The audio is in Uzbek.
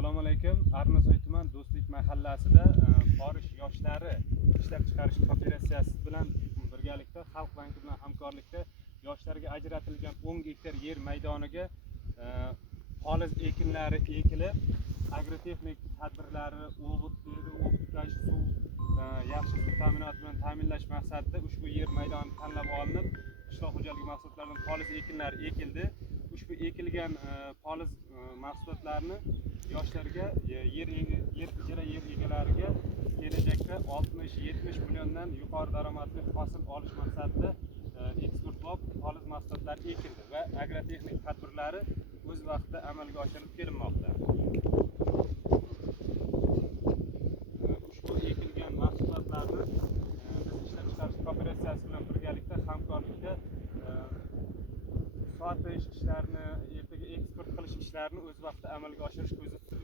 Assalomu alaykum. Arnasoy tuman Do'stlik mahallasida Forish yoshlari ishlab chiqarish kooperatsiyasi bilan birgalikda Xalq banki bilan hamkorlikda yoshlarga ajratilgan 10 gektar yer maydoniga poliz ekinlari ekilib, agrotexnik tadbirlari, o'qitish, suv, yaxshi suv ta'minoti bilan ta'minlash maqsadida ushbu yer maydoni tanlab olinib, qishloq xo'jaligi mahsulotlaridan poliz ekinlari ekildi. Ushbu ekilgan poliz mahsulotlarni yoshlarga, yer egalariga kelajakda 60-70 milliondan yuqori daromadli hosil olish maqsadida eksportbop poliz mahsulotlari ekildi va agrotexnik tadbirlari o'z vaqtida amalga oshirilib kelinmoqda. Ushbu ekilgan mahsulotlarni biz ishlab chiqarish kooperatsiyasi bilan birgalikda hamkorlikda sotish ishlarini, ertaga eksport qilish ishlarini o'z vaqtida amalga oshirish ko'zda tutilgan.